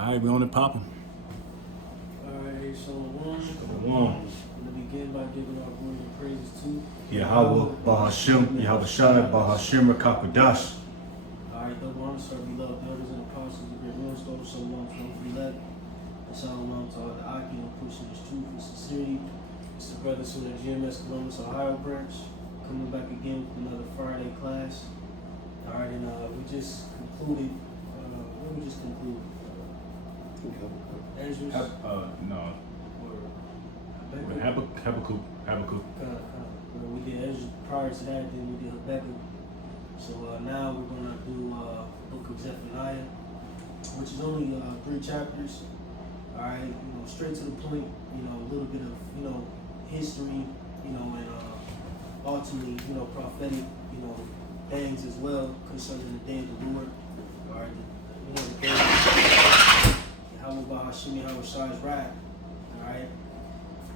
Alright, we on it popping. Alright, so one. Shalom. I'm gonna begin by giving our glory and praises to Yahweh, Bahashim, Yahweh Shai, Bahashim, Rakakwadash. Alright, double honor to our beloved elders and apostles, the great millstone, shalom to those we elect, and shalom to all the Aki and pushing this truth and sincerity. It's the brothers from the GMS Columbus, Ohio branch, coming back again with another Friday class. Alright, and we just concluded, what did we just conclude? Ezra's? No. Or Habakkuk. Well, we did Ezra prior to that, then we did Habakkuk. So now we're going to do book of Zephaniah, which is only 3 chapters. All right, straight to the point. A little bit of history, and ultimately prophetic things as well concerning the day of the Lord. All right, the day of Yahweh Bahashim, Yahweh Shai's wrath. All right.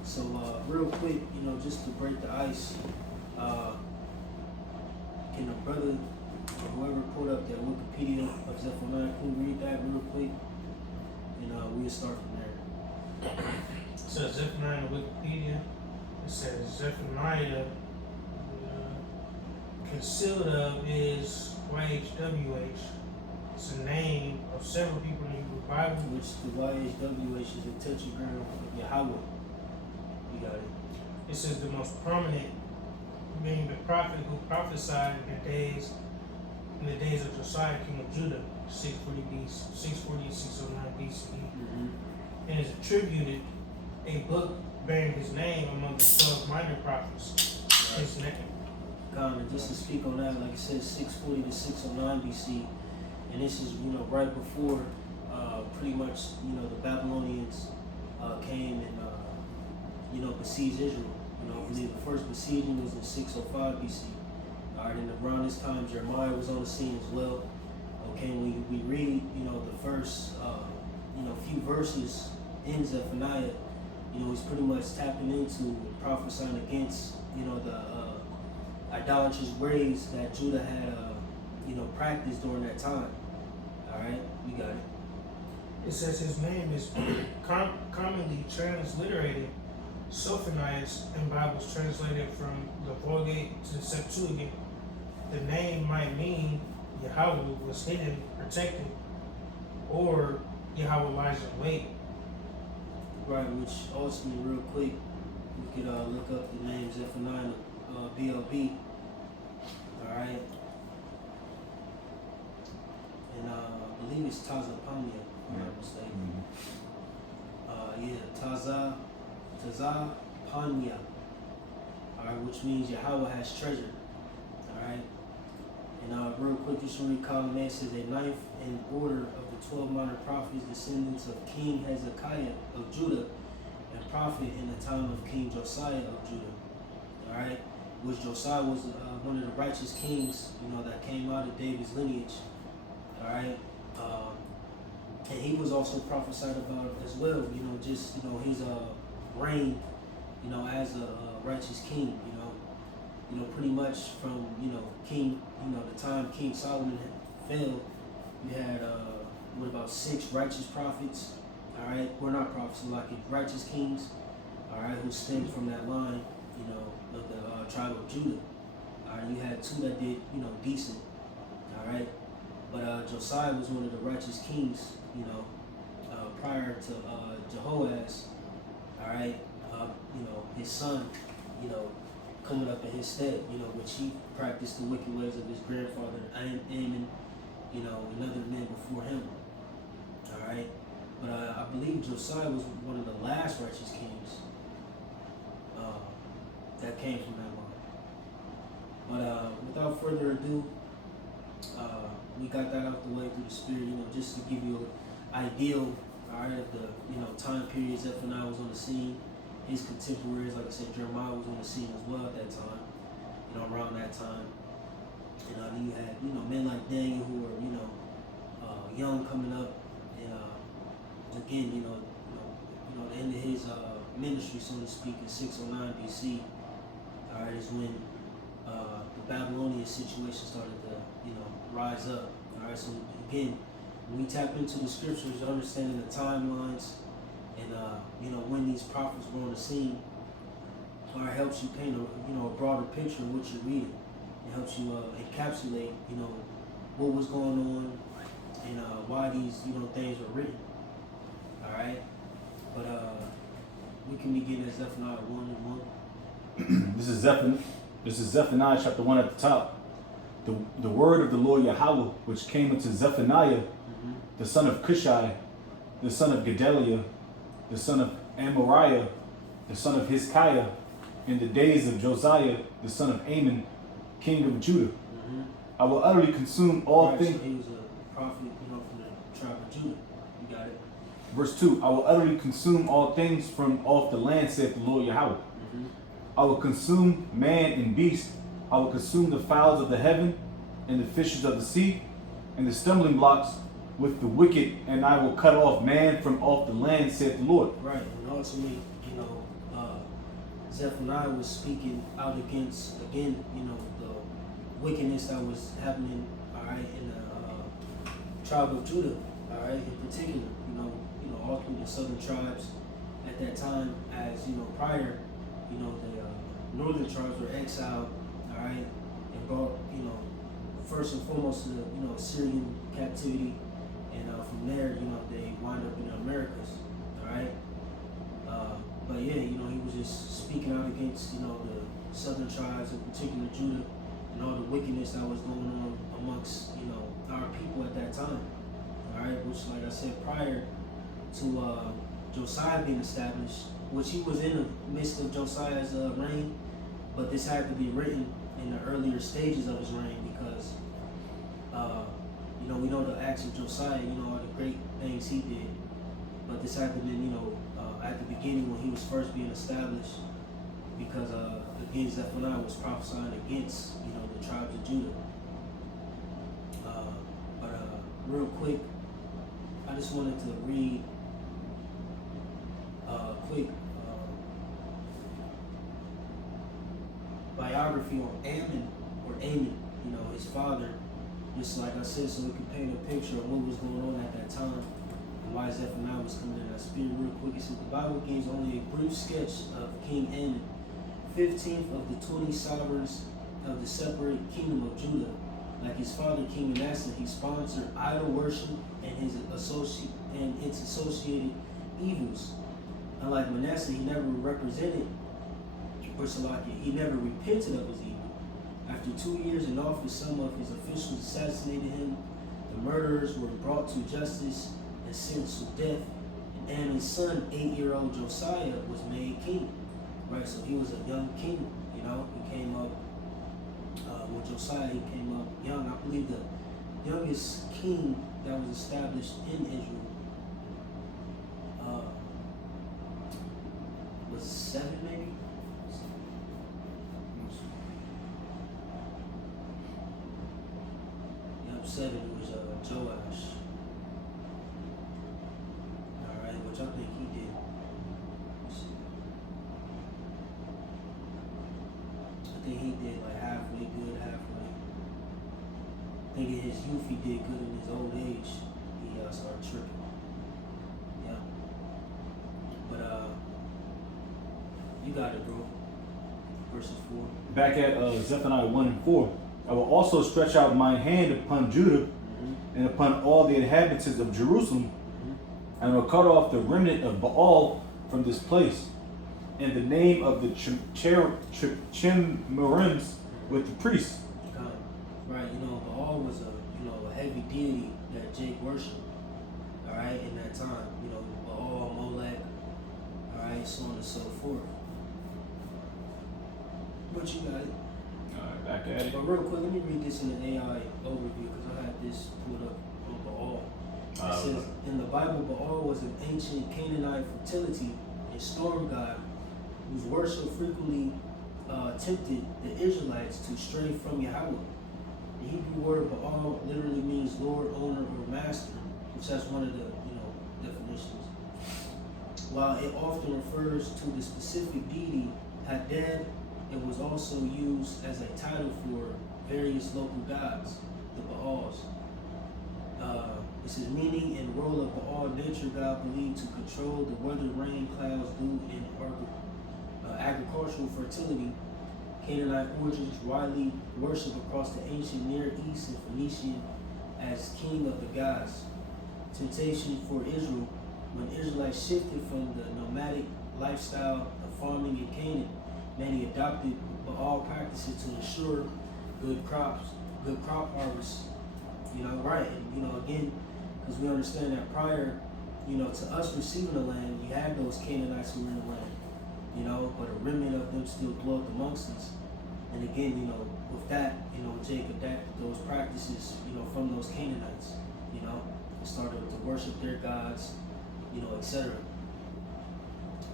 So real quick, just to break the ice, can the brother or whoever pulled up that Wikipedia of Zephaniah, can you read that real quick? And we'll start from there. So Zephaniah on Wikipedia, it says Zephaniah concealed of is YHWH. It's a name of several people in the Hebrew Bible. Which the YHWH is a tetragram of Yahweh. You got it. It says the most prominent, being the prophet who prophesied in the days of Josiah, king of Judah, 640 to 609 BCE, and is attributed a book bearing his name among the 12 minor prophets. Right. His name. And just to speak on that, like it says 640 to 609 BC, and this is right before pretty much the Babylonians came and besieged Israel. I believe the first besieging was in 605 BC. All right, and around this time Jeremiah was on the scene as well. Okay, when we read the first few verses in Zephaniah, he's pretty much tapping into prophesying against the idolatrous ways that Judah had practiced during that time. All right, we got it. It says his name is commonly transliterated Sophonias in Bibles translated from the Vulgate to the Septuagint. The name might mean Yahweh was hidden, protected, or Yahweh lies in wait. Right, which ultimately, real quick, we could look up the name Zephaniah, BLB. All right, and I believe it's Tazapania, if I'm not mistaken. Tazapania. All right, which means Yahweh has treasure. All right, and real quick, just to recall, man says a ninth in order of the 12 minor prophets, descendants of King Hezekiah of Judah, and prophet in the time of King Josiah of Judah. All right, which Josiah was one of the righteous kings, that came out of David's lineage. All right, and he was also prophesied about as well. Just his reign, as a righteous king. Pretty much from King, the time King Solomon fell, you had about 6 righteous prophets. All right, well, not prophets, like righteous kings. All right, who stemmed from that line, of the tribe of Judah. All right, you had 2 that did decent. All right, but Josiah was one of the righteous kings, prior to Jehoaz. All right, his son, coming up in his stead, which he practiced the wicked ways of his grandfather Amon, and other men before him. All right, but I believe Josiah was one of the last righteous kings that came from that line. But without further ado, we got that out the way through the Spirit, just to give you an ideal, all right, of the time period Zephaniah was on the scene. His contemporaries, like I said, Jeremiah was on the scene as well at that time, around that time. And then you had, men like Daniel who were, young coming up, and again, the end of his ministry, so to speak, in 609 BC. All right, is when the Babylonian situation started to, rise up. All right, so again, when we tap into the scriptures, understanding the timelines, and when these prophets were on the scene, it helps you paint a broader picture of what you're reading. It helps you encapsulate what was going on and why these things were written. All right, but we can begin at Zephaniah 1:1. This is Zephaniah chapter 1 at the top. The word of the Lord Yahweh, which came unto Zephaniah, the son of Cushai, the son of Gedaliah, the son of Amariah, the son of Hezekiah, in the days of Josiah, the son of Amon, king of Judah. I will utterly consume all things. So he was a prophet, from the tribe of Judah. You got it. Verse 2, I will utterly consume all things from off the land, saith the Lord Yahweh. I will consume man and beast. I will consume the fowls of the heaven and the fishes of the sea and the stumbling blocks with the wicked, and I will cut off man from off the land, saith the Lord. Right, and ultimately, Zephaniah was speaking out against, again, the wickedness that was happening, all right, in the tribe of Judah, all right, in particular, all through the southern tribes at that time, as prior, the northern tribes were exiled, all right, and brought, first and foremost to the, Assyrian captivity, and from there, they wind up in the Americas, all right. But yeah, he was just speaking out against, the southern tribes, in particular Judah, and all the wickedness that was going on amongst, our people at that time. All right, which, like I said, prior to Josiah being established, which he was in the midst of Josiah's reign, but this had to be written in the earlier stages of his reign because, we know the acts of Josiah, all the great things he did, but this had to be, at the beginning when he was first being established, because again Zephaniah was prophesying against the tribes of Judah. But real quick, I just wanted to read a quick biography on Amon, his father, just like I said, so we could paint a picture of what was going on at that time. Why Zephaniah was coming in that spirit. Real quick, it says the Bible gives only a brief sketch of King Amon, 15th of the 20 sovereigns of the separate kingdom of Judah. Like his father King Manasseh, he sponsored idol worship and its associated evils. Unlike Manasseh, he never repented of his evil. After 2 years in office, some of his officials assassinated him. The murderers were brought to justice and sentenced to death. And Amon's son, 8-year-old Josiah, was made king. Right, so he was a young king. He came up with Josiah. He came up young. I believe the youngest king that was established in Israel was 7, maybe. Yep, 7 was Joash. Which I think he did. I think he did like halfway good, halfway. I think in his youth he did good. In his old age, he started tripping. Yeah. But you got it, bro. Verses 4. Back at Zephaniah 1 and 4. I will also stretch out my hand upon Judah and upon all the inhabitants of Jerusalem, and will cut off the remnant of Baal from this place, and the name of the Chemarims with the priests. Right, Baal was a heavy deity that Jake worshipped. All right, in that time, Baal, Molech, all right, so on and so forth. But you got it. All right, back at it. But real quick, let me read this in the AI overview because I had this pulled up on Baal. It says, in the Bible, Baal was an ancient Canaanite fertility and storm god whose worship frequently tempted the Israelites to stray from Yahweh. The Hebrew word Baal literally means Lord, owner, or master, which that's one of the definitions. While it often refers to the specific deity Hadad, it was also used as a title for various local gods, the Baals. It says, meaning and role of the all nature God believed to control the weather, rain, clouds, dew, and agricultural fertility. Canaanite origins widely worshipped across the ancient Near East and Phoenician as king of the gods. Temptation for Israel. When Israelites shifted from the nomadic lifestyle of farming in Canaan, many adopted Baal practices to ensure good crop harvest. Right? And, again, because we understand that prior, to us receiving the land, you had those Canaanites who were in the land, but a remnant of them still dwelt amongst us. And again, with that, Jacob adapted those practices, from those Canaanites, and started to worship their gods, etc.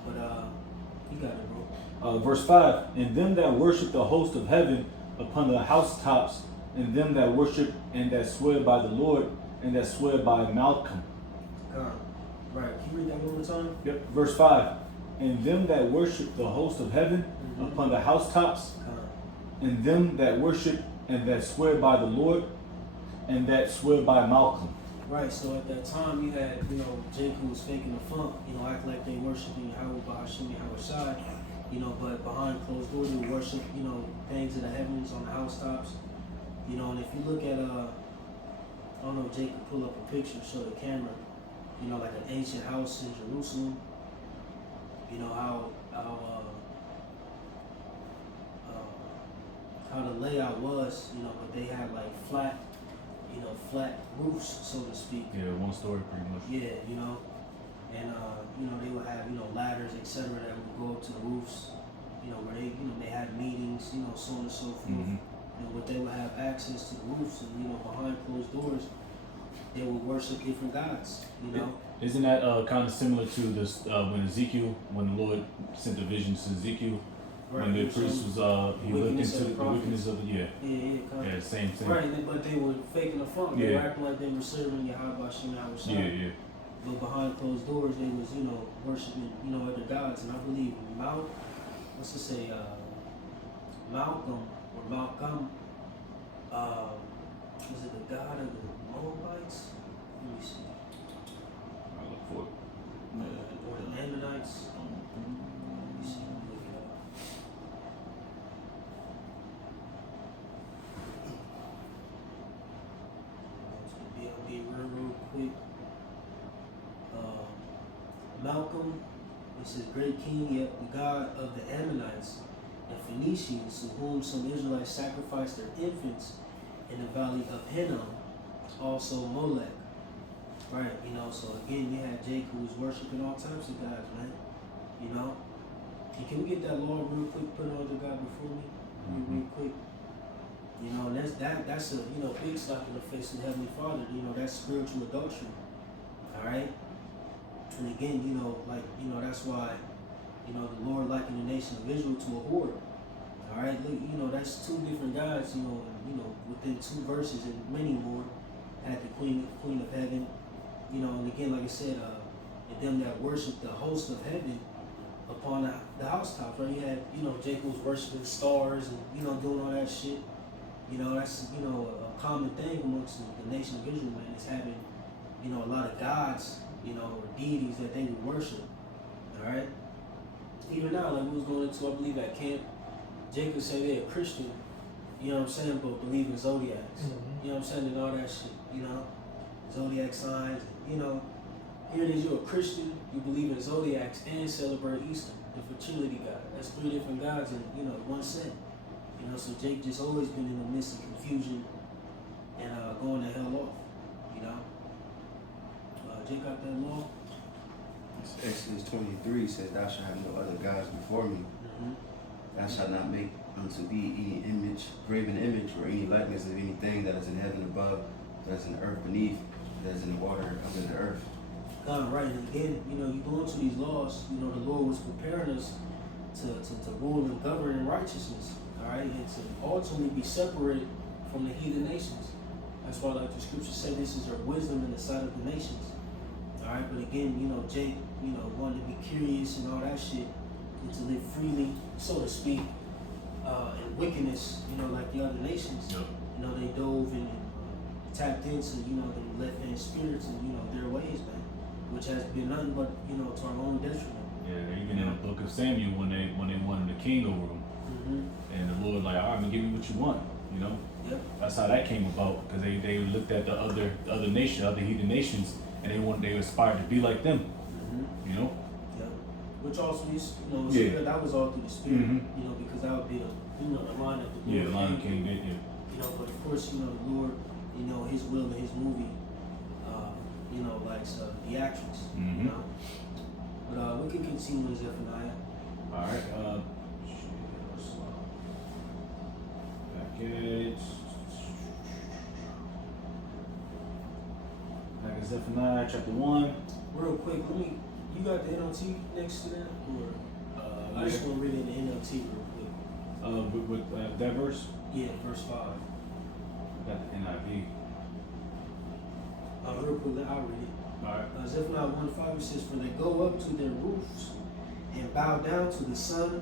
But you got it, bro. Verse 5, and them that worship the host of heaven upon the housetops, and them that worship and that swear by the Lord, and that swear by Malcolm. Right, can you read that one more time? Yep. Verse 5, and them that worship the host of heaven upon the housetops, and them that worship and that swear by the Lord, and that swear by Malcolm. Right, so at that time you had, Jacob was faking the funk, act like they worshiping Yahweh Bahashim Yahushai, but behind closed doors they would worship, things in the heavens on the housetops. And if you look at I don't know if Jake could pull up a picture, show the camera, like an ancient house in Jerusalem, how the layout was, but they had like flat roofs, so to speak. Yeah, one story pretty much. Yeah, and they would have, ladders, etc. that would go up to the roofs, where they, they had meetings, so on and so forth. Mm-hmm. But they would have access to the roofs, and behind closed doors, they would worship different gods. Isn't that kind of similar to this when the Lord sent the visions to Ezekiel, right, when the priest was he looked into the wickedness of the yeah, same thing. Right, but they were faking the funk. They were acting like they were serving Yahweh Shem Yeah. But behind closed doors, they was worshiping other gods, and I believe Malcolm or Malcolm, was it the god of the Moabites? Let me see. I look for it. Or the Ammonites. Let me see. Look it up. I'll be real quick. Malcolm, it says, great king, yet the god of the Ammonites and Phoenicians, to whom some Israelites sacrificed their infants in the valley of Hinnom, also Molech. Right, so again, you had Jake who was worshiping all types of gods, man. And can we get that law real quick, put on the God before me? Real quick. And that's a, big slap in the face of the Heavenly Father, that's spiritual adultery. Alright? And again, that's why, the Lord likened the nation of Israel to a whore. Alright, look, that's two different gods, within two verses and many more. Had the Queen of Heaven, and again, like I said, and them that worship the host of heaven upon the housetops, right? You had, Jacob was worshiping stars and, doing all that shit. That's, a common thing amongst the nation of Israel, man, is having, a lot of gods, or deities that they would worship. Alright? Even now, like we was going into, I believe, at camp, Jacob said they're a Christian, but believe in zodiacs. And all that shit, zodiac signs, here it is, you're a Christian, you believe in zodiacs and celebrate Easter, the fertility god. That's three different gods in, one set. So Jake just always been in the midst of confusion and going the hell off, Jake got that law? Exodus 23 says, thou shalt have no other gods before me. Thou shalt not make unto thee any image, graven image, or any likeness of anything that is in heaven above, that is in the earth beneath, that is in the water under the earth. God, right. And again, you go into these laws, the Lord was preparing us to rule and govern in righteousness, all right, and to ultimately be separated from the heathen nations. That's why, like the scripture said, this is our wisdom in the sight of the nations. All right, but again, Jake, wanted to be curious and all that shit, and to live freely, so to speak, in wickedness, like the other nations. Yep. They dove in tapped into, you know, the left hand spirits and, you know, their ways, man, which has been nothing but, you know, to our own detriment. Yeah, even in the book of Samuel, when they wanted the king over them, and the Lord like, all right, I'm gonna give you what you want, you know. Yep. That's how that came about, because they looked at the other nation, other heathen nations, and they aspired to be like them, you know. Yep. Which also is, you know, Yeah. spirit, that was all through the spirit, you know, because that would be the, you know, the line of the Lord. Yeah, the Lion King, yeah. You know, but of course, you know, the Lord, you know, His will and His movie, you know, likes theatrics, you know. But we can continue with Zephaniah. All right. Back at it. Back at Zephaniah chapter 1. Real quick, you got the NLT next to that? Or I just want to read it in the NLT real quick. With that verse? Yeah, verse 5. I got the NIV. Real quick, I'll read it. Alright. Zephaniah 1:5, it says, "For they go up to their roofs and bow down to the sun,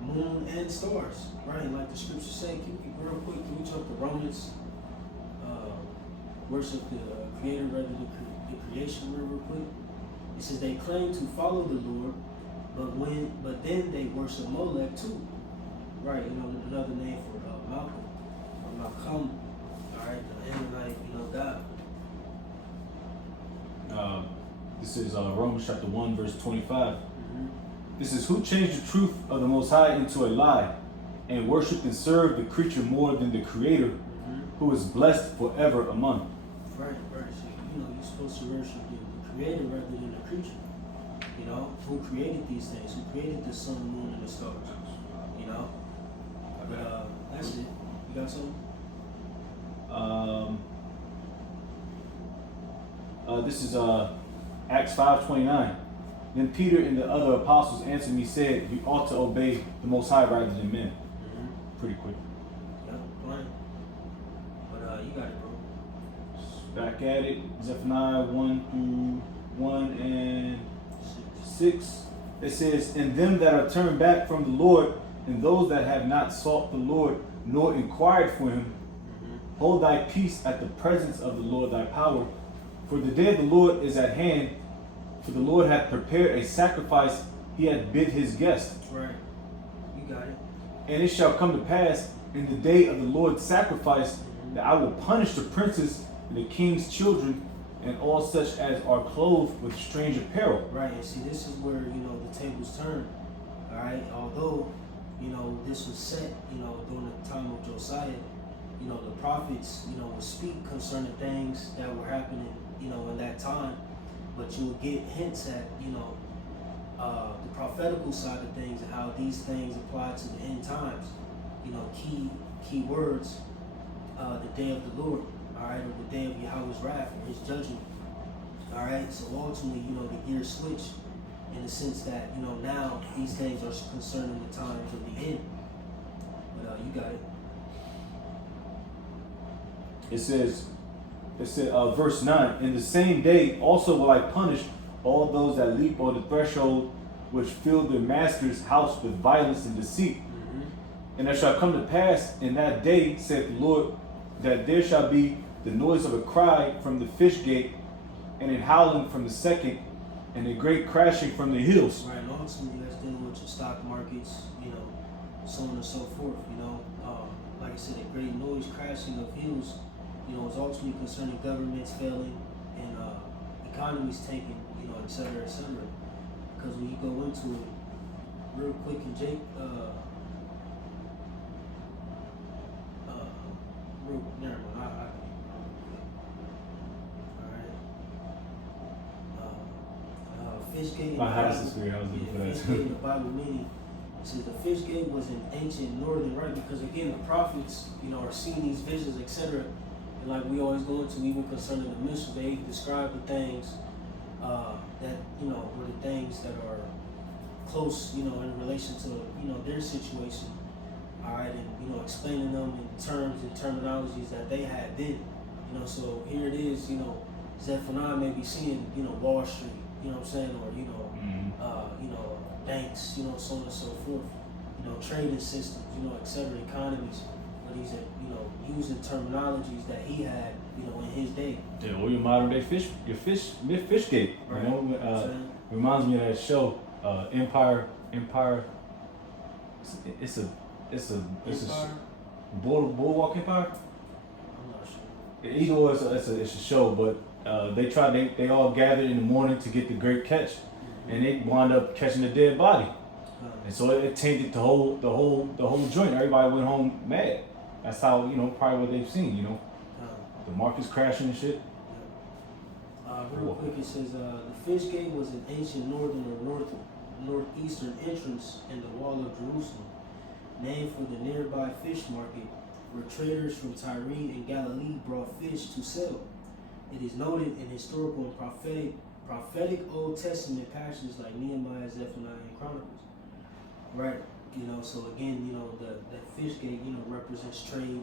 moon, and stars." Right, and like the scriptures say, real quick, can we jump to Romans? Worship the Creator rather than the creation, real quick. It says they claim to follow the Lord, but then they worship Molech too. Right, you know, another name for Malcolm or Malcolm. All right, the Ammonite, you know, God. This is Romans chapter 1, verse 25. This is, who changed the truth of the Most High into a lie, and worshiped and served the creature more than the Creator, who is blessed forever among. Right. So, you know, you're supposed to worship the Creator rather than the creature. You know, who created these things? Who created the sun, moon, and the stars? You know. But that's it. You got something? This is Acts 5:29. Then Peter and the other apostles answered me, said, "You ought to obey the Most High rather than men." Pretty quick. Yeah, fine. But you got it, bro. Back at it, Zephaniah 1 and 6. It says, "And them that are turned back from the Lord, and those that have not sought the Lord, nor inquired for him, hold thy peace at the presence of the Lord thy power. For the day of the Lord is at hand, for the Lord hath prepared a sacrifice, he hath bid his guest. Right. You got it. And it shall come to pass in the day of the Lord's sacrifice that I will punish the princes and the king's children and all such as are clothed with strange apparel." Right, and see, this is where, you know, the tables turn. All right, although, you know, this was set, you know, during the time of Josiah, you know, the prophets, you know, would speak concerning things that were happening, you know, in that time, but you would get hints at, you know, the prophetical side of things and how these things apply to the end times. You know, key words, the day of the Lord, all right, or the day of Yahweh's wrath or His judgment. All right, so ultimately, you know, the gears switch in the sense that, you know, now these things are concerning the times of the end. But you got it. It says, verse 9, "In the same day also will I punish all those that leap on the threshold, which fill their master's house with violence and deceit. And it shall come to pass in that day, saith the Lord, that there shall be the noise of a cry from the fish gate, and a howling from the second, and a great crashing from the hills." Right, and ultimately that's dealing with your stock markets, you know, so on and so forth, you know. Like I said, a great noise crashing of hills, you know, is ultimately concerning governments failing and economies tanking, you know, et cetera, et cetera. Because when you go into it real quick, and Jake, never mind, alright. Fish gate in the My house Bible- is weird. I was looking for that Fish too. gate in the Bible meaning, it says the fish gate was an ancient northern, right? Because again, the prophets, you know, are seeing these visions, etc. And like we always go into, even concerning the mission, they describe the things that, you know, were the things that are close, you know, in relation to, you know, their situation. All right, and you know, explaining them in terms and terminologies that they had then. You know, so here it is, you know, Zephaniah may be seeing, you know, Wall Street, you know what I'm saying, or you know, banks, you know, so on and so forth, you know, trading systems, you know, et cetera, economies, but he's, you know, using terminologies that he had you know, in his day. Yeah, or your modern day fish gate. Right. You know, reminds me of that show, Empire. It's a Empire? Boardwalk Empire. I'm not sure. Either way, it's a show, but they all gathered in the morning to get the great catch, and they wound up catching a dead body, and so it tainted the whole joint. Everybody went home mad. That's how, you know, probably what they've seen. You know, the market's crashing and shit. Real quick, it says the Fish Gate was an ancient northern or northeastern entrance in the wall of Jerusalem, named for the nearby fish market, where traders from Tyre and Galilee brought fish to sell. It is noted in historical and prophetic Old Testament passages like Nehemiah, Zephaniah, and Chronicles. Right, you know. So again, you know, that Fish Gate, you know, represents trade.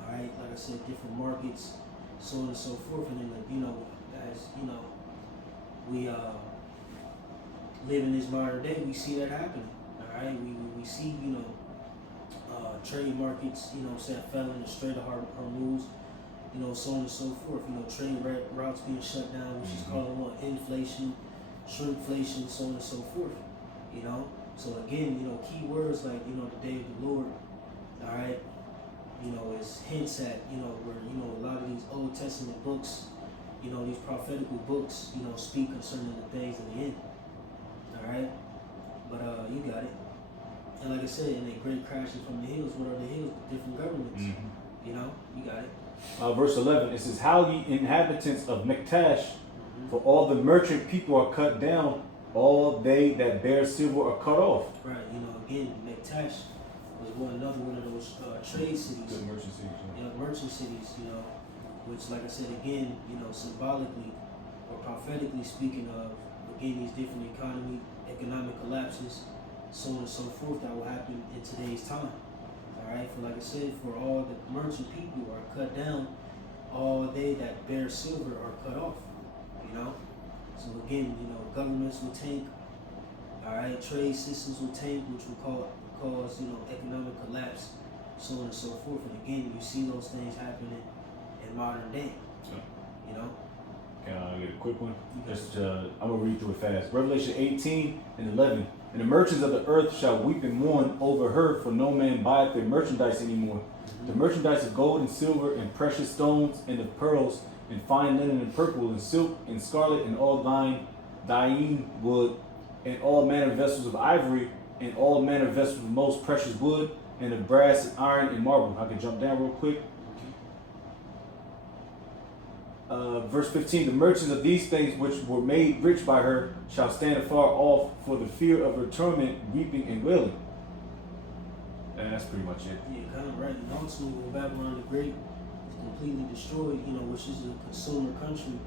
All right, like I said, different markets, so on and so forth, and then, you know, as you know, we live in this modern day, we see that happening. All right, we see, you know, trade markets, you know, fell in the Strait of Hormuz, you know, so on and so forth. You know, trade routes being shut down, which is calling on inflation, shrinkflation, so on and so forth. You know, so again, you know, key words like, you know, the day of the Lord. All right, you know, is hints at, you know, where, you know, a lot of these Old Testament books, you know, these prophetical books, you know, speak concerning the things of the end. All right, but you got it. And like I said, in a great crashing from the hills. What are the hills? Different governments. You know, you got it. Verse 11, it says, "How ye inhabitants of Miktash, for all the merchant people are cut down, all they that bear silver are cut off." Right. You know, again, Miktash was another one of those trade cities. Good merchant cities. You know, merchant cities. You know, which, like I said, again, you know, symbolically or prophetically speaking of, again, these different economic collapses, so on and so forth, that will happen in today's time. All right, for like I said, for all the merchant people are cut down, all they that bear silver are cut off. You know, so again, you know, governments will tank. All right, trade systems will tank, which will cause, you know, economic collapse, so on and so forth. And again, you see those things happening in modern day. You know. Can I get a quick one? Just, I'm gonna read through it fast. Revelation 18 and 11. "And the merchants of the earth shall weep and mourn over her, for no man buyeth their merchandise anymore. The merchandise of gold and silver and precious stones and of pearls and fine linen and purple and silk and scarlet and all dyeing wood and all manner of vessels of ivory and all manner of vessels of most precious wood and of brass and iron and marble." I can jump down real quick. Verse 15, "The merchants of these things which were made rich by her shall stand afar off for the fear of her torment, weeping and wailing." And that's pretty much it. Yeah, kind of right. And ultimately, when Babylon the Great is completely destroyed, you know, which is a consumer country,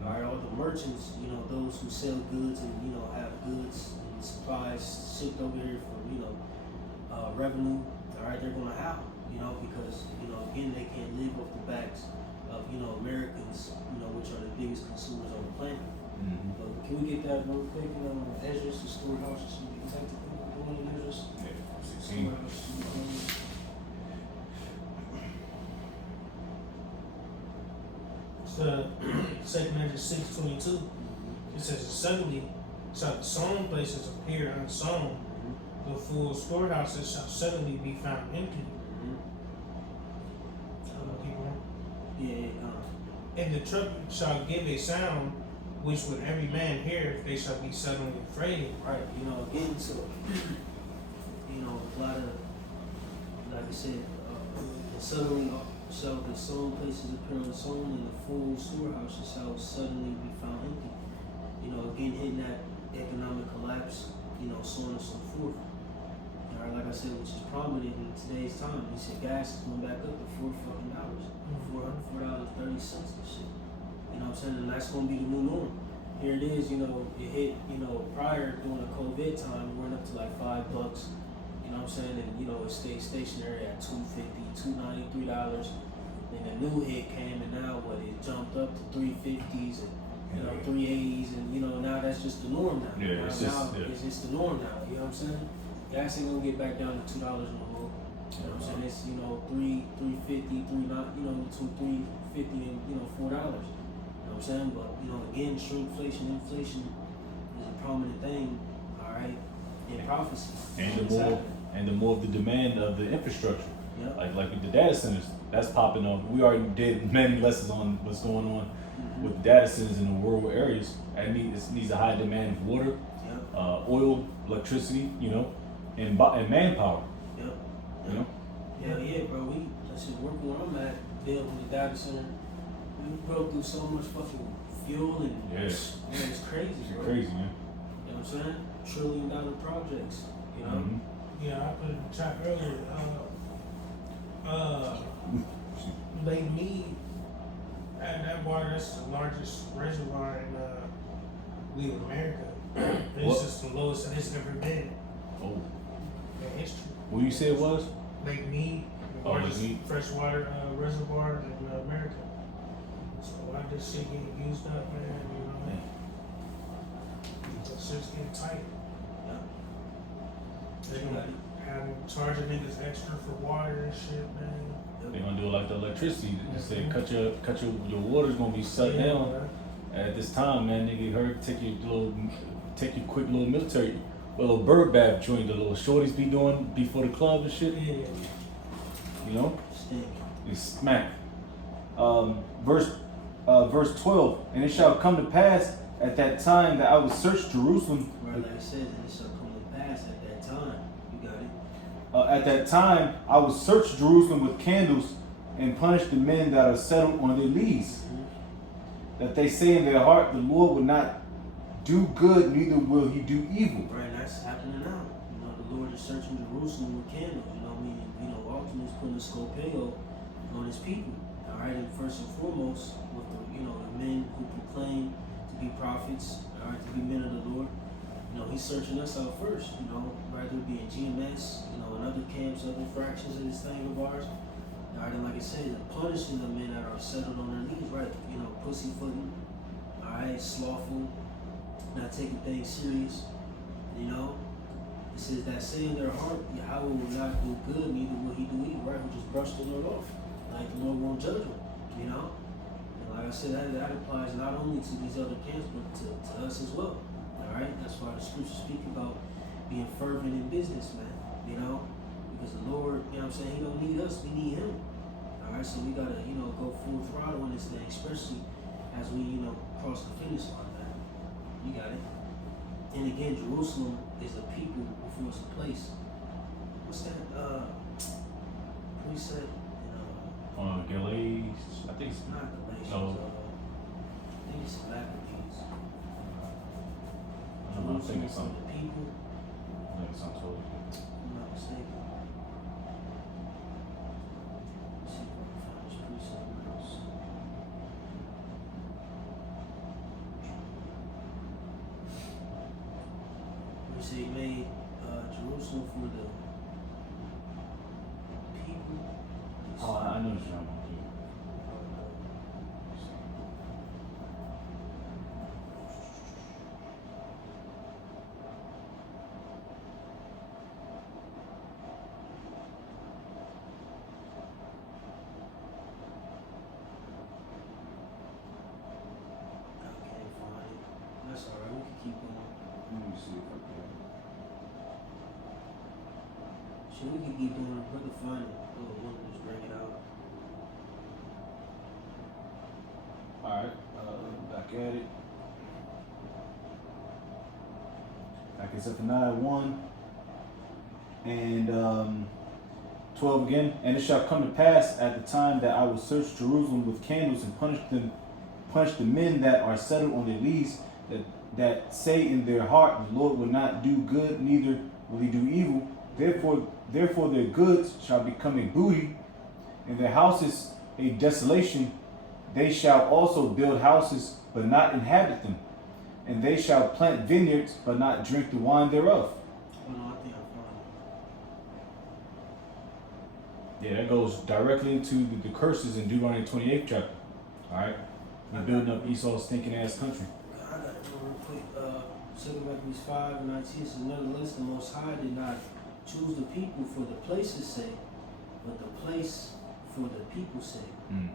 all right, all the merchants, you know, those who sell goods and, you know, have goods and supplies shipped over here for, you know, revenue, all right, they're going to howl, you know, because, you know, again, they can't live off the backs of, you know, Americans, you know, which are the biggest consumers on the planet. But can we get that real quick? You know, Ezra's, the storehouse, should we get the one in Ezra's? Yeah, 16. It's 2 Ezra 6:22. It says, "Suddenly shall the sown places appear unsown, the full storehouses shall suddenly be found empty." Yeah, "And the trumpet shall give a sound, which when every man heareth, they shall be suddenly afraid." right. You know, again, so, you know, a lot of, like I said, and suddenly shall the sown places appear unsown, and the full storehouses shall suddenly be found empty. You know, again, hitting that economic collapse, you know, so on and so forth. All right, like I said, which is prominent in today's time. You said gas is going back up to $4 fucking dollars. $4.30 and shit. You know what I'm saying? And that's gonna be the new norm. Here it is, you know, it hit, you know, prior during the COVID time, it went up to like $5. You know what I'm saying? And you know, it stayed stationary at $2.50, $2.93. Then the new hit came, and now what, it jumped up to $3.50s and, you know, $3.80s, and you know, now that's just the norm now. Yeah, It's just the norm now. You know what I'm saying? Gas ain't gonna get back down to $2 no more. You know what I'm saying? It's, you know, $3.50, between $3.50 and, $4. You know what I'm saying? But, again, shrinkflation, inflation is a prominent thing, all right, in prophecy. And the more of the demand of the infrastructure. Yep. Like with the data centers, that's popping on. We already did many lessons on what's going on with the data centers in the rural areas. It needs a high demand of water, oil, electricity, and manpower. Yep. You know? Yeah, bro. That's just working where I'm at, building the data center. We broke through so much fucking fuel and man, it's crazy, bro. It's crazy, man. You know what I'm saying? $1 trillion projects, Mm-hmm. Yeah, I put in the chat earlier. Lake Mead, that water, that's the largest reservoir in America. It's just the lowest that it's ever been Oh, in history. what you say it was? Lake Mead, the Lake largest Mead. freshwater reservoir in America. So why this shit getting used up, man? It's just getting tight. They gonna have charging niggas extra for water and shit, man. They're gonna do it like the electricity. They say cut your water's gonna be shut down Man. at this time, man. Nigga, heard take your quick little military, little bird bath joint, the little shorties be doing before the club and shit. Yeah. You know, Stinking. it's smack. Verse 12, and it shall come to pass at that time that I will search Jerusalem. Right, like it says, and it shall come to pass at that time. You got it. At that time, I will search Jerusalem with candles and punish the men that are settled on their lees. That they say in their heart, the Lord will not do good, neither will he do evil. Right, and that's happening now. The Lord is searching Jerusalem with candles. Meaning, ultimately he's putting a scopeo on his people. All right, and first and foremost, with the men who proclaim to be prophets, all right, to be men of the Lord. He's searching us out first. Whether it be in GMS, and other camps, other fractions of this thing of ours. All right, and like I said, punishing the men that are settled on their knees, right? Pussyfooting, all right, slothful, not taking things serious. It says that say in their heart, Yahweh will not do good, neither will he do evil, right? Who just brushed the Lord off. Like the Lord won't judge them, And like I said, that applies not only to these other camps, but to us as well. All right? That's why the scriptures speak about being fervent in business, man. Because the Lord, he don't need us, we need him. All right? So we got to, go full throttle on this thing, especially as we, cross the finish line, man. You got it. And again, Jerusalem is a people before it's a place. What's that precept? Galatians, I think it's Not Galatians. No. I think it's Maccabees. I'm thinking Jerusalem something. the people. I think it's something totally different. If I'm not mistaken. Let's see if I can find this precept else. We say he made Jerusalem for the people. Oh, I know what you're talking about. I can't find it. That's alright, we can keep going. Let me see if I can. Shit, we can keep doing it. Brother find it. We'll just bring it out. Alright, back at it. Back in Zephaniah 1 and 12 again. And it shall come to pass at the time that I will search Jerusalem with candles and punish the men that are settled on their lees, that say in their heart, the Lord will not do good, neither will he do evil. Therefore their goods shall become a booty, and their houses a desolation. They shall also build houses, but not inhabit them. And they shall plant vineyards, but not drink the wine thereof. Oh no, I think I found it. Yeah, that goes directly into the curses in Deuteronomy 28th chapter. Alright? We're building up Esau's stinking ass country. I got it real quick. 2 Maccabees 5:19 says, nevertheless, the Most High did not choose the people for the place's sake, but the place for the people's sake. Mm.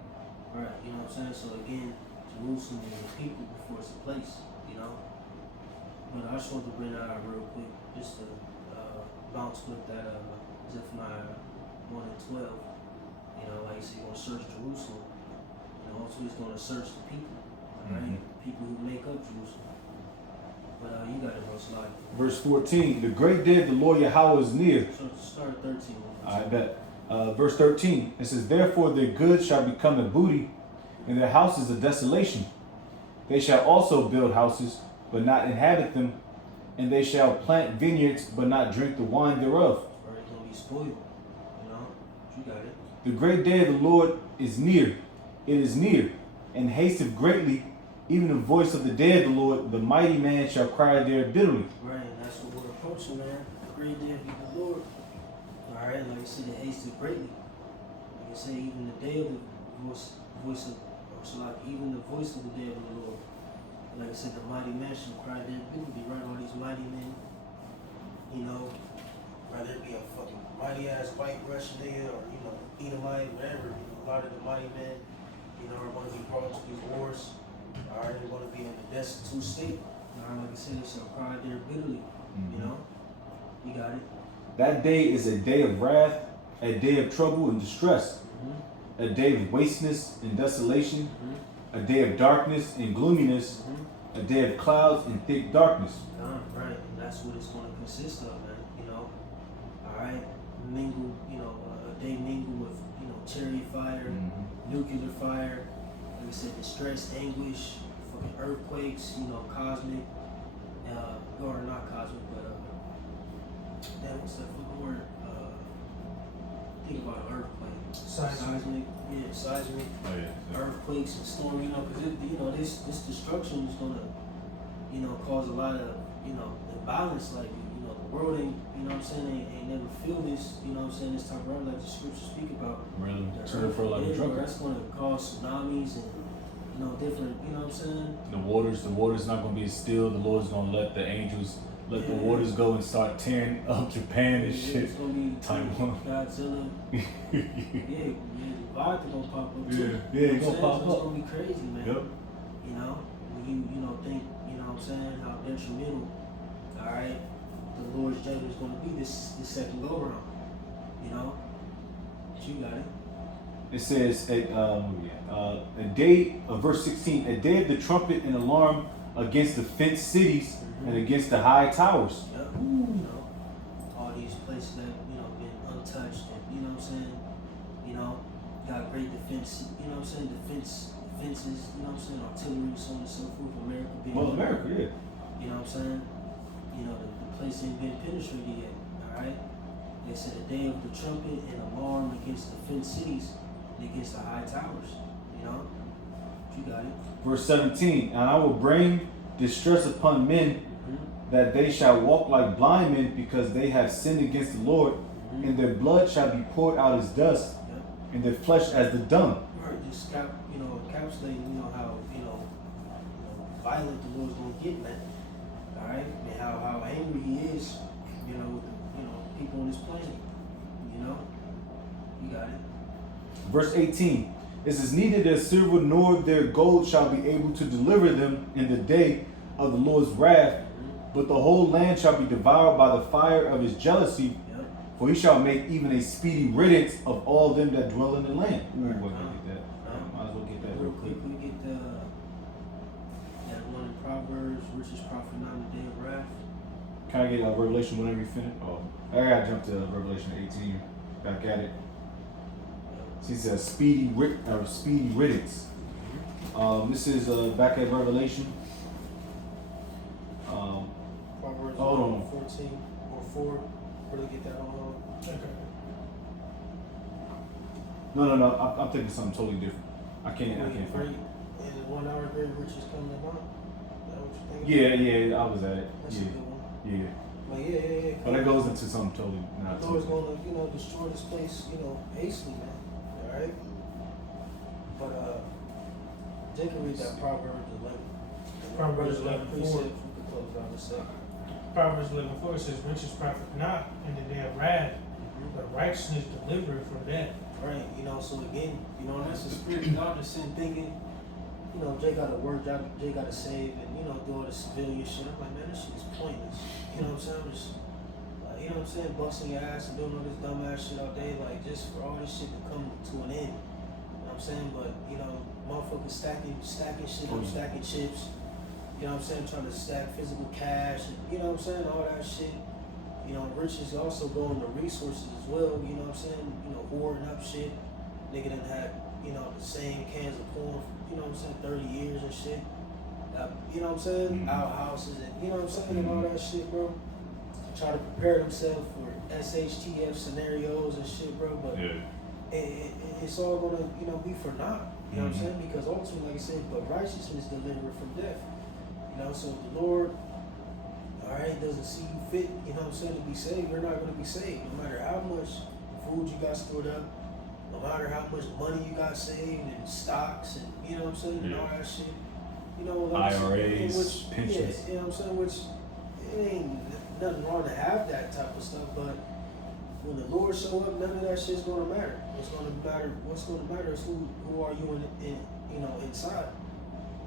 Right, you know what I'm saying? So again, Jerusalem is a people before it's a place, you know? But I just want to bring that out real quick, just to bounce with that Zephaniah 1 and 12. You know, like you said, you're going to search Jerusalem. You know, also he's going to search the people, alright? People who make up Jerusalem. But you got it, bro, slide. Verse 14, the great day of the Lord Yahweh is near. So start at 13. I bet. Verse 13, it says, therefore their goods shall become a booty, and their houses a desolation. They shall also build houses, but not inhabit them, and they shall plant vineyards, but not drink the wine thereof. Or it's going to be spoiled, you know? You got it. The great day of the Lord is near. It is near, and hasteth greatly. Even the voice of the day of the Lord, the mighty man shall cry there bitterly. Right, and that's what we're approaching, man. The great day of the Lord. Alright, like I said, it hasted greatly. Like I say, even the day of the voice of, or so like even the voice of the day of the Lord. Like I said, the mighty man shall cry there bitterly, right? All these mighty men, you know, whether it be a fucking mighty ass white Russian nigga or, you know, Edomite, whatever, you know, a lot of the mighty men, you know, are going to be brought to these wars. Alright, they want to be in a destitute state. Alright, like I said, they shall cry there bitterly, you know? You got it. That day is a day of wrath, a day of trouble and distress, a day of wasteness and desolation, a day of darkness and gloominess, a day of clouds and thick darkness. Right, and that's what it's going to consist of, man. You know, all right, mingle. You know, a day mingle with chariot fire, nuclear fire. Like I said, distress, anguish, fucking earthquakes. You know, cosmic, or not cosmic, but what's that fucking word? Think about an earthquake. Seismic, yeah, seismic. Oh yeah. Earthquakes and storm, because this destruction is gonna, cause a lot of, imbalance. Like, the world ain't, what I'm saying, ain't never feel this, what I'm saying, this time around, like the scriptures speak about. Really? That's gonna cause tsunamis and, different, what I'm saying. The water's not gonna be still. The Lord's gonna let the angels let the waters go and start tearing up Japan and shit. It's gonna be Taiwan. Godzilla. yeah, Leviathan gonna pop up too. Yeah, it's gonna pop It's up. gonna be crazy, man. Yep. When you think, what I'm saying, how detrimental, alright, the Lord's judgment is gonna be this second go around. But you got it. It says a day of verse 16, a day of the trumpet and alarm against the fenced cities and against the high towers. Yep. All these places that been untouched, and what I'm saying, got great defense. Defenses. What I'm saying, artillery, so on and so forth. America being America, yeah. What I'm saying, the place ain't been penetrated yet. All right. They said a day of the trumpet and alarm against the fenced cities and against the high towers. You got it. Verse 17, and I will bring distress upon men, that they shall walk like blind men, because they have sinned against the Lord, and their blood shall be poured out as dust, and their flesh as the dung. Right, just encapsulating, how violent the Lord's gonna get, man. All right, and how angry He is, with the people on this planet. You got it. Verse 18, it says, neither their silver nor their gold shall be able to deliver them in the day of the Lord's wrath, but the whole land shall be devoured by the fire of His jealousy, for He shall make even a speedy riddance of all them that dwell in the land. Ooh, I get that. Might as well get that real quick. We get that one in Proverbs, richest prophet not in the day of wrath. Can I get Revelation whenever you finish? Oh, I gotta jump to Revelation 18. Back at it. She says speedy riddance. This is back at Revelation. Proverbs hold on. 14 or 4. Where do we get that on? Okay. No. I'm thinking something totally different. I can't Great, find it. and 1 hour great riches coming about. Is that what you're thinking? Yeah, I was at it. That's a good one. Yeah. But yeah. But that goes into something totally not The Lord's totally. going to, destroy this place, hastily, man. All right. But Jake can read that Proverbs 11. Proverbs 11:4. Precept, we can close out the second. Proverbs 11:4 says, richest profit not in the day of wrath, But righteousness delivered from that. Right, so again, and that's the spirit of God that's in thinking, Jay gotta work, Jay gotta save, and, do all the civilian shit. I'm like, man, this shit is pointless. You know what I'm saying? Just, busting your ass and doing all this dumb ass shit all day, like, just for all this shit to come to an end. You know what I'm saying? But, motherfuckers stacking shit up, stacking chips, trying to stack physical cash, and, all that shit. Riches also go into resources as well, hoarding up shit. Nigga done had, the same cans of corn for, 30 years and shit. Outhouses and, and all that shit, bro. Try to prepare themselves for SHTF scenarios and shit, bro. But it's all gonna, be for naught. You know what I'm saying? Because ultimately, like I said, but righteousness delivered from death. So if the Lord, doesn't see you fit, to be saved, you're not going to be saved. No matter how much food you got stored up, no matter how much money you got saved and stocks and, and all that shit. Like IRAs, pensions. Which it ain't nothing wrong to have that type of stuff, but when the Lord show up, none of that shit's going to matter. What's going to matter is who are you inside.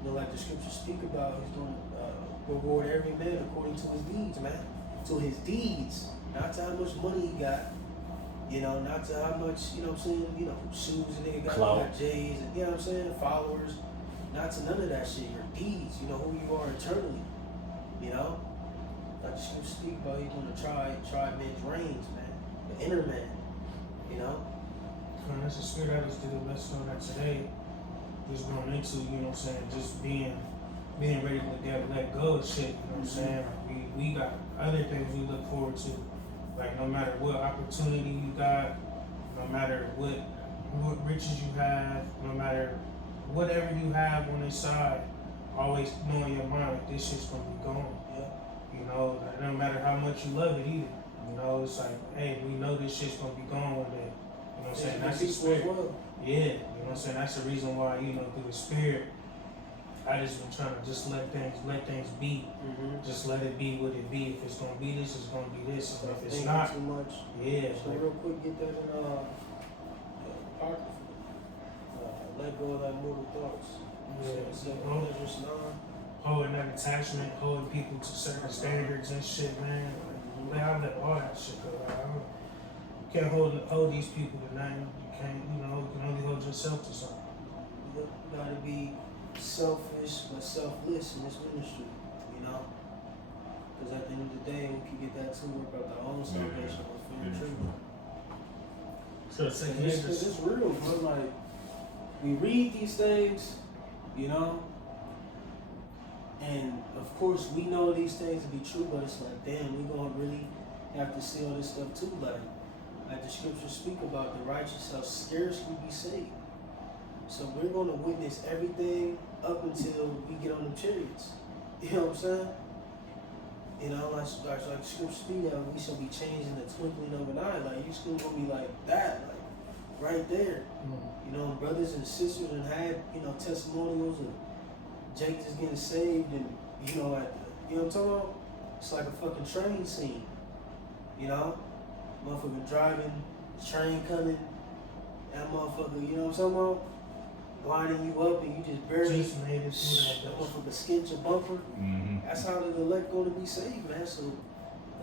Like the scriptures speak about, he's going to reward every man according to his deeds, man. To his deeds, not to how much money he got, not to how much, shoes a nigga got J's and, followers, not to none of that shit. Your deeds, who you are eternally, Like the scriptures speak about, he's going to try men's reins, man. The inner man, And that's the spirit I just did a lesson on that today. Just going into, just being ready to let go of shit, Like we got other things we look forward to. Like no matter what opportunity you got, no matter what riches you have, no matter whatever you have on the side, always know in your mind like this shit's gonna be gone. Yeah. No matter how much you love it either. It's like, hey, we know this shit's gonna be gone one day. That's the spirit. Yeah, that's the reason why, through the spirit, I just been trying to just let things be. Just let it be what it be. If it's gonna be this, it's gonna be this. And if it's not, too much. Yeah. So real quick, get that in apocrypha. Let go of that mortal thoughts. Holding that attachment, holding people to certain standards and shit, man. I let all that shit go. You can't hold these people to nothing. You can't, you can only hold yourself to something. You gotta be selfish but selfless in this ministry, Because at the end of the day, we can get that to work out our own salvation with fear and trembling. So it's real, bro. Like, we read these things, and of course we know these things to be true, but it's like, damn, we gonna really have to see all this stuff too. Like the scriptures speak about, the righteous shall scarcely be saved. So we're gonna witness everything up until we get on the chariots. You know what I'm saying? Like the scriptures speak of, we shall be changed in the twinkling of an eye. Like, you still gonna be like that, like right there. Brothers and sisters and had, testimonials of Jake just getting saved, and you know what I'm talking about? It's like a fucking train scene. Motherfucker driving, train coming, that motherfucker, you know what I'm talking about? Lining you up and you just barely made it through that motherfucker skint your bumper. That's how the elect gonna be saved, man. So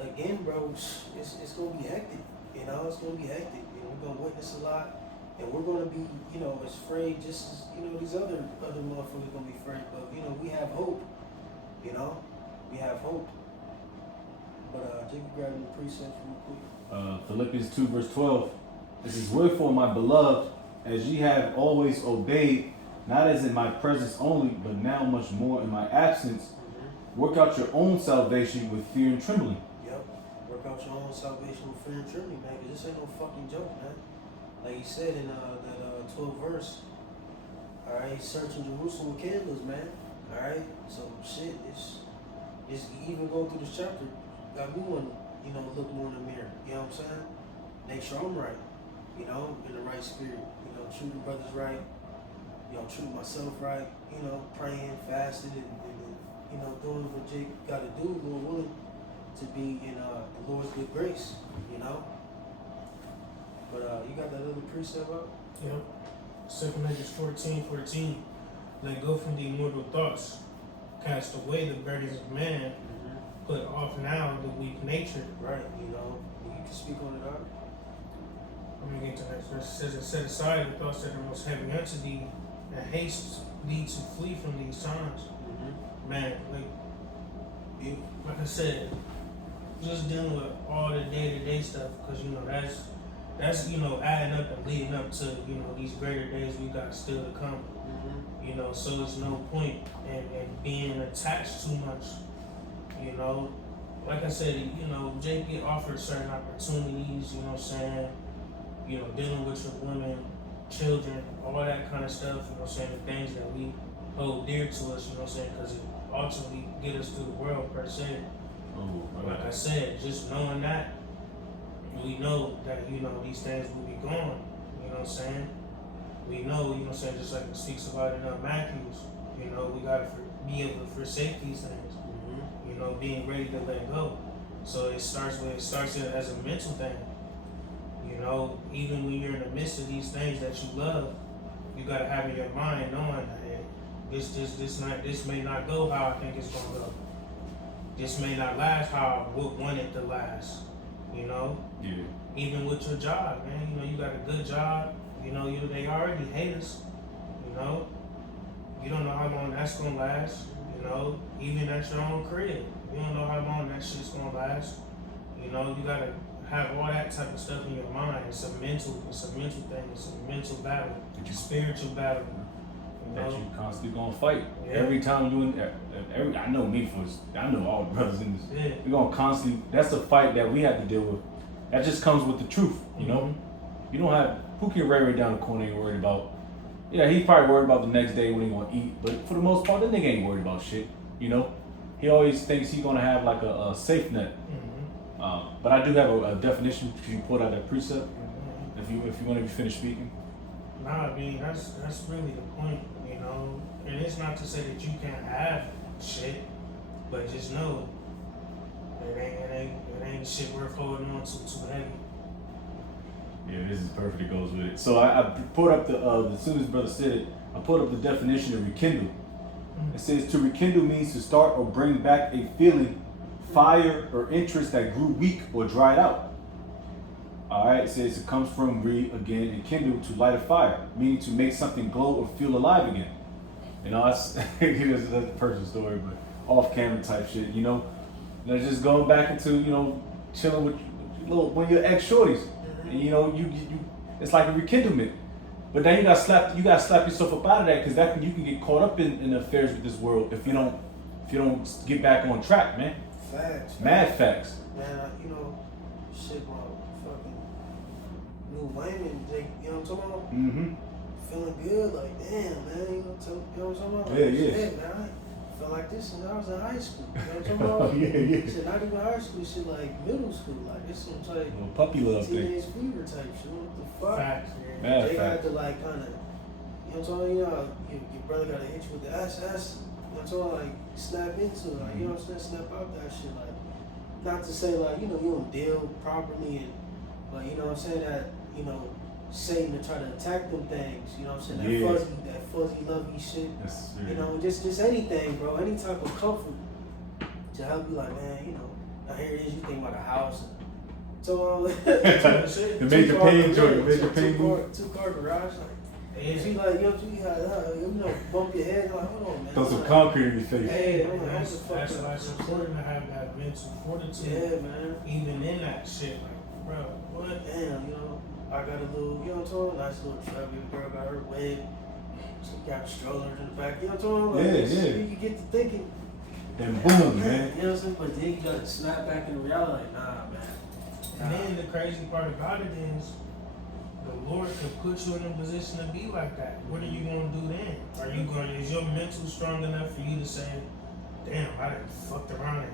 again, bro, it's gonna be hectic. It's gonna be hectic. We're gonna witness a lot. And we're gonna be, as afraid just as, these other motherfuckers gonna be afraid. But, we have hope. We have hope. But Jacob grabbing the precepts real quick. Philippians 2 verse 12. This is wherefore, my beloved, as ye have always obeyed, not as in my presence only, but now much more in my absence, work out your own salvation with fear and trembling. Yep. Work out your own salvation with fear and trembling, man, because this ain't no fucking joke, man. Like you said in that 12th verse, searching Jerusalem with candles, man. So shit, it's even going through this chapter, got me want to, look more in the mirror. You know what I'm saying? Make sure I'm right, in the right spirit. Treat the brothers right, treat myself right, praying, fasting, and doing what Jake got to do, Lord willing, to be in the Lord's good grace, But you got that other precept up? Yep. 2 Corinthians 14:14. Let go from the immortal thoughts. Cast away the burdens of man. Put off now the weak nature. Right, you know. You can speak on it, Doc. I'm going to get to the next verse. It says, and set aside the thoughts that are most heavy unto thee, and haste thee to flee from these times. Man, like I said, just dealing with all the day-to-day stuff, because, you know, that's, you know, adding up and leading up to, you know, these greater days we got still to come. You know, so there's no point in being attached too much. You know, like I said, you know, Jake get offered certain opportunities, you know what I'm saying? You know, dealing with your women, children, all that kind of stuff, you know what I'm saying? The things that we hold dear to us, you know what I'm saying? Because it ultimately get us through the world, per se. Like I said, just knowing that, we know that, you know, these things will be gone, you know what I'm saying? We know, you know what I'm saying, just like it speaks about in Matthews, you know, we gotta be able to forsake these things. You know, being ready to let go. So it starts as a mental thing. You know, even when you're in the midst of these things that you love, you gotta have in your mind knowing that hey, this may not go how I think it's gonna go. This may not last how I would want it to last. You know? Yeah. Even with your job, man. You know, you got a good job. You know, they already hate us. You know? You don't know how long that's gonna last. You know, even at your own crib, you don't know how long that shit's gonna last. You know, you gotta have all that type of stuff in your mind. It's a mental thing. It's a mental battle. It's a spiritual battle. You That know? you constantly gonna fight. Yeah. Every time you I know me first. I know all the brothers in this. Yeah. We're gonna constantly. That's a fight that we have to deal with. That just comes with the truth. You know, you don't have Pookie Ray right down the corner ain't worried about. Yeah, he's probably worried about the next day when he gonna eat, but for the most part, that nigga ain't worried about shit. You know, he always thinks he's gonna have like a safe net. But I do have a definition because you pulled out that precept. If you want to be finished speaking. Nah, I mean that's really the point, you know. And it's not to say that you can't have shit, but just know it ain't shit worth holding on to too heavy. Yeah, this is perfect. It goes with it. So I pulled up as soon as brother said it, I pulled up the definition of rekindle. It says to rekindle means to start or bring back a feeling, fire, or interest that grew weak or dried out. All right, it says it comes from again, and kindle, to light a fire, meaning to make something glow or feel alive again. You know, that's a personal story, but off camera type shit. You know, just going back into, you know, chilling with one of your ex shorties. And, you know, you it's like a rekindlement. But then you got slap yourself up out of that, because you can get caught up in affairs with this world if you don't get back on track, man. Facts. Mad facts. Man, you know, shit about fucking new Wayman, Jake, you know what I'm talking about? Mm-hmm. Feeling good, like damn, man, you know what I'm talking about? Yeah, Like, yeah. shit, man, I felt like this since I was in high school. You know what I'm talking about? Yeah. Shit, not even high school, shit like middle school, like this some type Little puppy love thing. teenage fever type shit. What the fuck? Facts. Mad They facts. had to like kind of, you know what I'm talking about? Your brother got to hit you with the ass, you know what I'm talking about? Like snap into it, like, you know what I'm saying? Snap out that shit, like. Not to say like, you know, you don't deal properly, but you know what I'm saying, that, you know, Satan to try to attack them things, you know what I'm saying, that fuzzy lovey shit, Yes, you know, just anything, bro, any type of comfort to help you, like, man, you know, now here it is, you think about a house, so The major pain joint, major pain move. two-car garage, like, Yeah. she like, you know, bump your head, like, hold on, man. Throw some like, concrete in your face. Hey, I'm like, That's what the fuck why it's important to have that mental fortitude. yeah, man. Even in that shit, like, bro, what? Damn, you know, I got a little, you know what I'm talking about? Nice little truck. Baby girl got her wig. She got strollers in the back. You know what I'm talking about? Like, Yeah. You can get to thinking. Then boom, man. You know what I'm saying? But then you gotta snap back into reality. Like, nah, man. And then the crazy part about it is, the Lord could put you in a position to be like that. What are you gonna do then? Is your mental strong enough for you to say, damn, I done fucked around and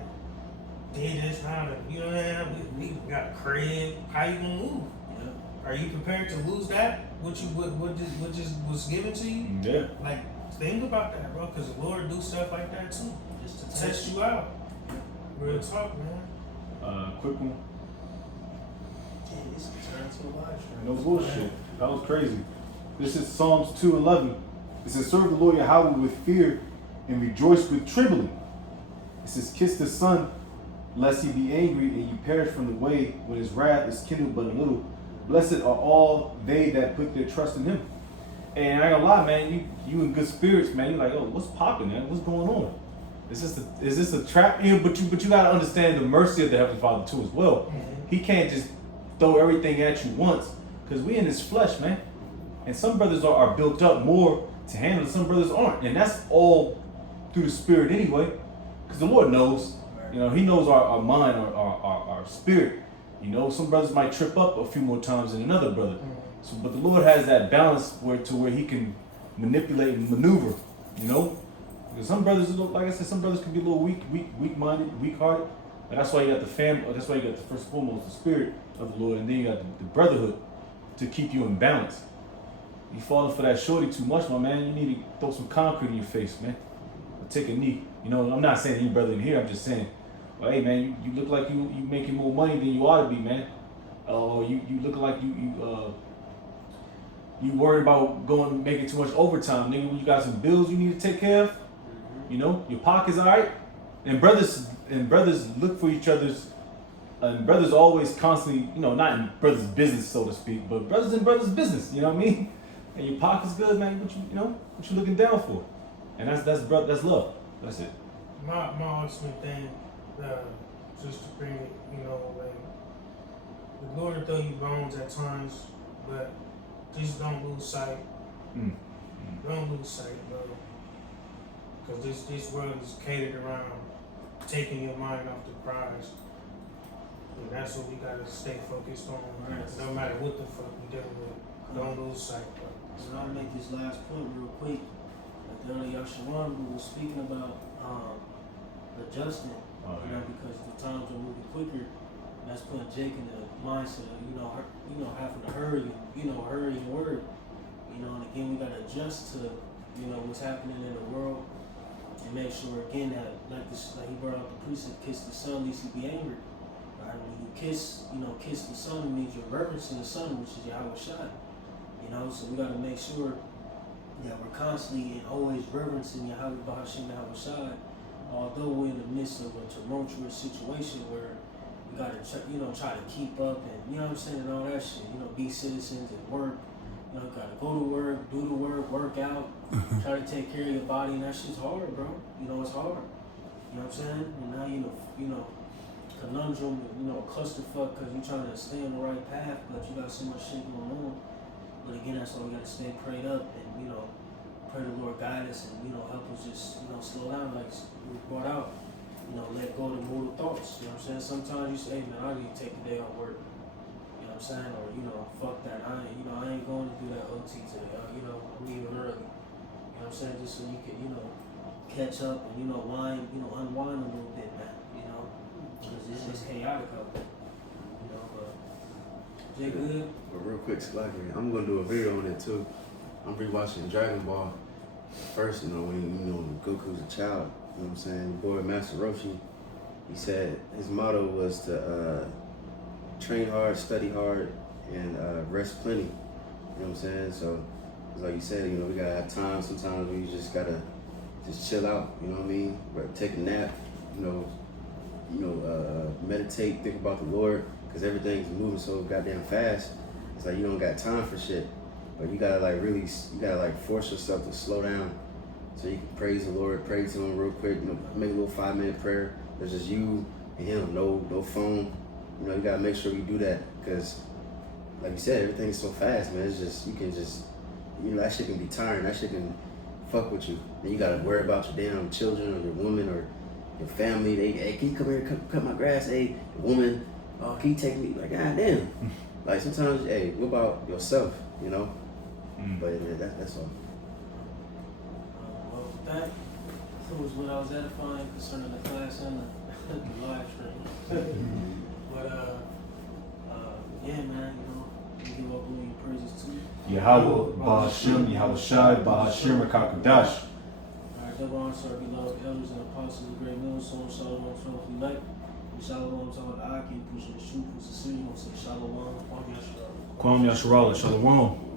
did this, now that, you know what I mean? We got a crib. How you gonna move? Yeah. Are you prepared to lose that? What just was given to you? Yeah. Like, think about that, bro, because the Lord do stuff like that too. Just To test you out. Real talk, man. Quick one. It's turned to a live stream. No bullshit. That was crazy. This is Psalms 2:11. It says, serve the Lord Yahweh with fear and rejoice with trembling. It says, kiss the Son, lest he be angry and you perish from the way when his wrath is kindled but a little. Blessed are all they that put their trust in him. And I ain't gonna lie, man, you in good spirits, man. You're like, oh, what's popping, man? What's going on? Is this a trap? Yeah, but you gotta understand the mercy of the Heavenly Father too as well. Mm-hmm. He can't just throw everything at you once, because we in this flesh, man. And some brothers are built up more to handle it, some brothers aren't. And that's all through the Spirit anyway. Because the Lord knows. You know, he knows our mind, our spirit. You know, some brothers might trip up a few more times than another brother. So, but the Lord has that balance where he can manipulate and maneuver, you know? Because some brothers, like I said, some brothers can be a little weak-minded, weak-hearted. But that's why you got the family, that's why you got the first and foremost, the spirit of the Lord, and then you got the brotherhood to keep you in balance. You falling for that shorty too much, my man, you need to throw some concrete in your face, man. Or take a knee. You know, I'm not saying any brother in here, I'm just saying, well, hey man, you look like you making more money than you ought to be, man. Or you look like you worried about going making too much overtime, nigga. When you got some bills you need to take care of, you know, your pocket's alright. And brothers look for each other's, and brothers always constantly, you know, not in brothers' business so to speak, but brothers in brothers' business. You know what I mean? And your pocket's good, man. What you looking down for? And that's love. That's it. My ultimate thing, just to bring it, you know, like, the Lord will throw you bones at times, but just don't lose sight. Don't lose sight, bro. Because this world is catered around taking your mind off the prize. And that's what we gotta stay focused on, right? No matter what the fuck we dealing with. Don't lose sight, bro. So I'll make this last point real quick. Like the earlier Yashawan who was speaking about adjusting, you know, because the times are moving quicker. That's putting Jake in the mindset of, having to hurry and worry. You know, and again, we gotta adjust to, what's happening in the world and make sure again that, like he brought out the precept, kiss the Son, lest he be angry. Right? When you kiss the Son, it means you're reverencing the Son, which is Yahweh Shai. You know, so we gotta make sure that we're constantly and always reverencing Yahweh Bahashim Yahweh Shai. Although we're in the midst of a tumultuous situation where we gotta try to keep up and and all that shit. Be citizens and work. Gotta go to work, do the work out, try to take care of your body, and that shit's hard, bro. It's hard. You know what I'm saying? And now conundrum, clusterfuck because you're trying to stay on the right path, but you got so much shit going on. But again, that's why we gotta stay prayed up and pray the Lord guide us and help us just slow down, like we brought out. Let go of the mortal thoughts. You know what I'm saying? Sometimes you say, hey man, I need to take a day off work. You know what I'm saying? Or fuck that. I ain't going to do that OT today. I'm leaving early. You know what I'm saying? Just so you can, catch up and unwind a little bit, man. Because it's just chaotic out there. But Jay, good. But real quick, Slavery, I'm gonna do a video on it too. I'm rewatching Dragon Ball. First, when Goku's a child. You know what I'm saying? Your boy Master Roshi, he said his motto was to train hard, study hard, and rest plenty. You know what I'm saying? So, like you said, we gotta have time. Sometimes we just gotta just chill out. You know what I mean? But take a nap. Meditate, think about the Lord, because everything's moving so goddamn fast. It's like you don't got time for shit. But you gotta force yourself to slow down. So you can praise the Lord, pray to him real quick, make a little 5-minute prayer. There's just you and him, no phone. You gotta make sure you do that because, like you said, everything's so fast, man. It's just, you can just, that shit can be tiring. That shit can fuck with you. And you gotta worry about your damn children or your woman or your family. Hey, can you come here, cut my grass? Hey, the woman, oh, can you take me? Like, goddamn. Like sometimes, hey, what about yourself, But that's all. That was what I was edifying concerning the class and the live stream. But yeah, man, we give up all your praises too. Yahweh, Bahashim, Yahweh Shai, Bahashim, Rakakadash. Alright, double honor to our beloved elders and apostles of great news, so and so, if you like. Shalom to all the Aki, pushing the shoe, push the city, on say Shalom, Kwame Yasharala. Kwame Yasharala. Shalom.